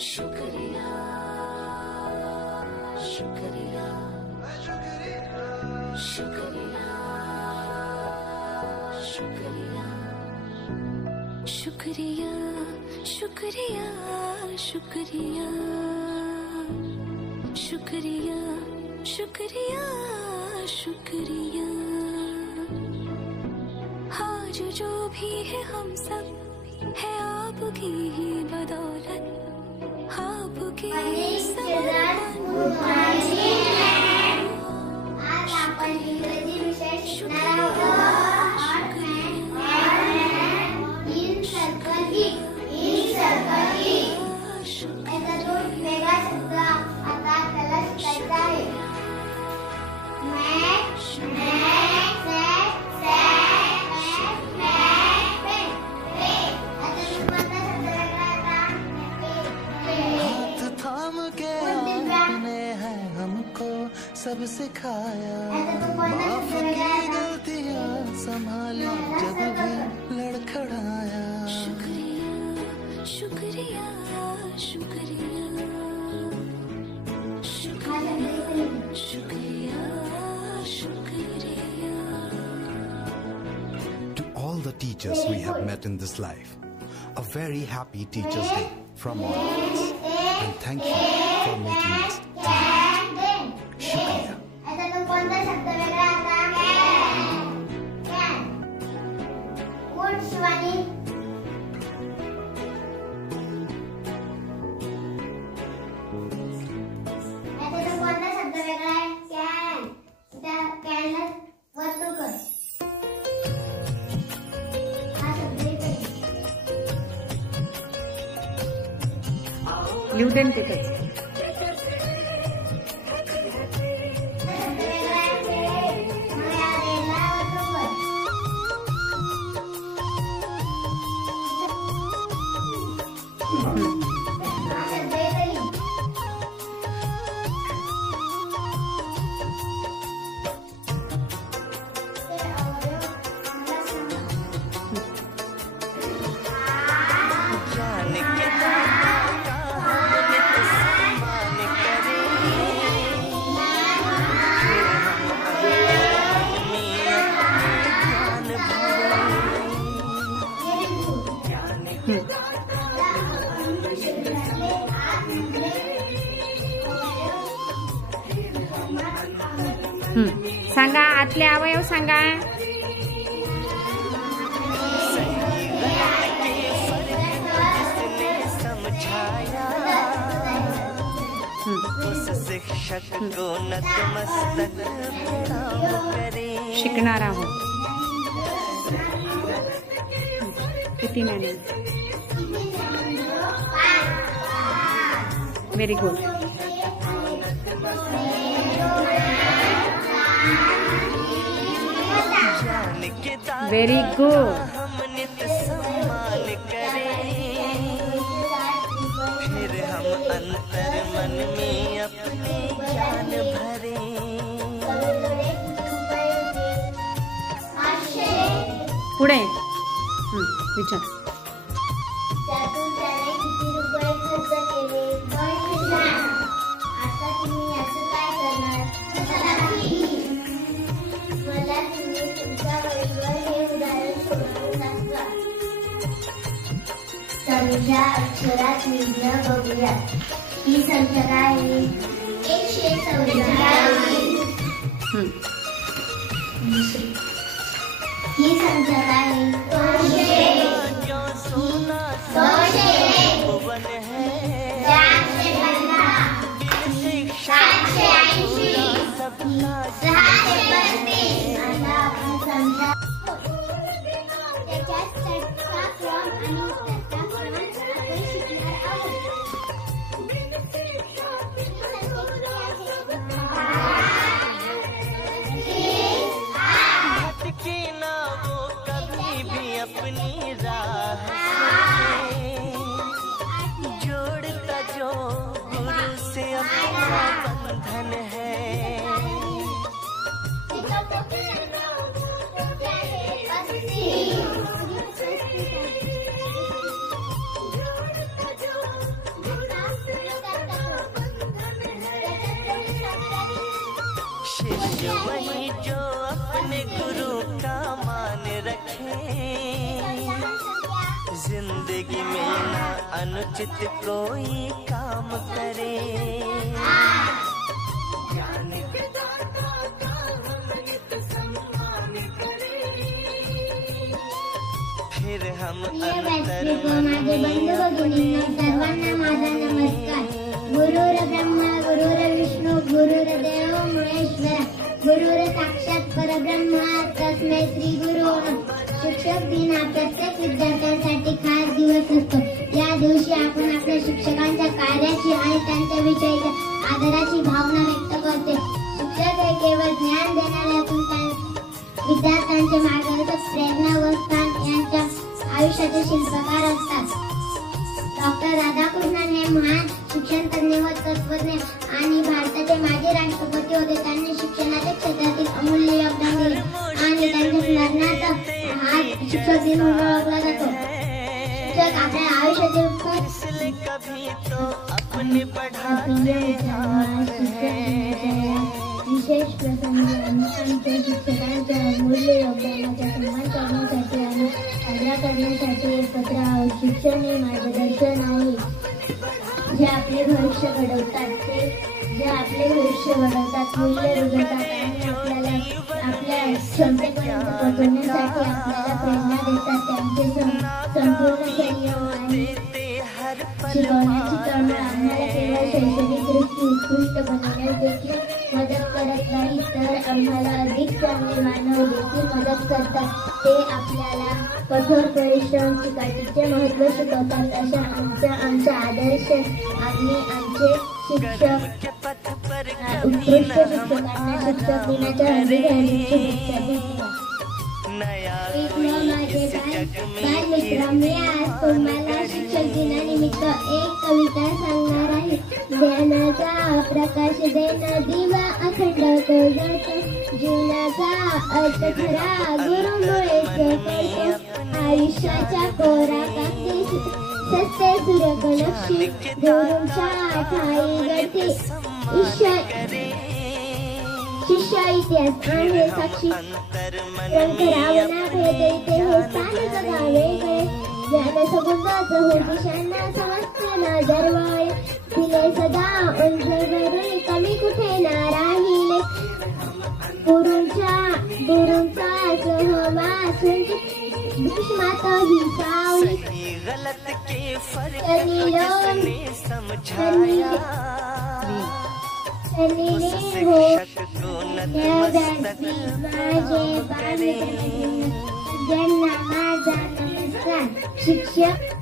शुक्रिया शुक्रिया शुक्रिया शुक्रिया शुक्रिया शुक्रिया शुक्रिया शुक्रिया शुक्रिया शुक्रिया। आज जो भी है हम सब है आपकी ही बदौलत, आपकी आज आपण इंग्रजी विषय शिकणार आहोत। इन सर्कल ही याचा दोन वेगळा शब्द आता त्याला शिकायचा आहे। सब सिखाया, माफ की गलतियां संभाली जब भी लड़खड़ाया। शुक्रिया शुक्रिया शुक्रिया शुक्रिया शुक्रिया। To all the teachers we have met in this life, a very happy Teachers' Day from all of us, and thank you for making us great. शुक्रिया। याचा कोणता शब्द वेगळा आता? कॅन। गुड शिवानी। याचा कोणता शब्द वेगळा आहे? कॅन। त्या कॅनला वर्तुळ कर। हा शब्द इथे लिहू दे तिथे। सांगा आतले अवयव सांगा। शिकणार आहोत किती महिने? Very good. Very good. फिर हम अंतर मन में अपने ज्ञान भरे। पुढे विचार। त्यातून त्याने किती रुपये खर्च केले? आता तुम्ही याचं काय करणार? मला तुम्ही तुमच्या वहीवर हे उदाहरण सोडवून दाखवा। समजा अक्षरात लिहिलं बघूया। ही संख्या काय आहे? 144। ही संख्या काय आहे? 200। अपनी राह जोड़ता जो गुरु से अपना बंधन है। शिष्य वही जो अपने गुरु का मान रखे, जिंदगी में ना अनुचित कोई काम करे। ज्ञान के दाता का नित सम्मान करे, फिर हम अंतर माझे बंधू भगिनींनो सर्वांना माझा नमस्कार। गुरुर ब्रह्मा गुरुर विष्णू गुरुर्देव महेश्वर गुरुर साक्षात परब्रह्म तस्मै श्री गुरु नमः। शिक्षक दिन हा प्रत्येक विद्यार्थ्यांसाठी खास दिवस असतो। या दिवशी आपण आपल्या शिक्षकांच्या कार्याची आणि त्यांच्याविषयीच्या आदराची भावना व्यक्त करते। शिक्षक हे केवळ ज्ञान देणारे असून विद्यार्थ्यांचे मार्गदर्शक, प्रेरणा व स्थान यांच्या आयुष्याचे शिल्पकार असतात। डॉक्टर राधाकृष्णन हे महान शिक्षण तज्ञ व तत्वज्ञ आणि भारताचे माजी राष्ट्रपती होते। त्यांनी शिक्षणाच्या क्षेत्रातील अमूल्य योगदान दिले आणि त्यांच्या स्मरणार्थ हा शिक्षक दिन म्हणून ओळखला जातो। शिक्षक आपल्या आयुष्यातील खूप कभी तो अपने पढ़ाते विशेष प्रसंगी आमच्या शिक्षकांच्या अमूल्य योगदानाचा सन्मान करण्यासाठी आणि साजरा करण्यासाठी एकत्र आहोत। शिक्षण हे मार्गदर्शन आहे जे आपले भविष्य घडवतात, मूल्य रुजवतात आणि आपल्याला आपल्या क्षमतेपर्यंत पोहोचण्यासाठी आपल्याला प्रेरणा देतात। त्यांचे संपूर्ण संयम आणि शिकवण्याची तळमळ आम्हाला केवळ शैक्षणिक दृष्टी उत्कृष्ट बनवण्यास देखील मदत करत नाही, तर आम्हाला अधिक चांगले मानव देखील मदत करतात। ते आपल्याला कठोर परिश्रम, चिकाटीचे महत्त्व शिकवतात। अशा आमचा आदर्श आणि आमचे शिक्षक उत्कृष्ट शिक्षकांना शिक्षक दिनाच्या हार्दिक शुभेच्छा देतो। बाल मित्र, मी आज तुम्हाला शिक्षक दिनानिमित्त एक कविता सांगणार आहे। ज्ञानाचा प्रकाश देणं दिवा अखंड करतो, जीवनाचा अर्थ खरा गुरुमुळेच कळतो। आयुष्याच्या कोरा कागदी सत्य सूर्यकलक्षी गुरूंच्या ठाई गती शिष्य इतिहास आहे साक्षी। रंगरावना भेद इथे हे स्थानक गावे गळे, ज्ञान सगुणाच हो दिशांना समस्यांना दरवळे, दिले सदा उंच भरून कमी कुठे ना राहिले, गुरूंचा सहवास भीष्मात ही सावली, माझे बाल मित्र, ज्यांना माझा नमस्कार। शिक्षक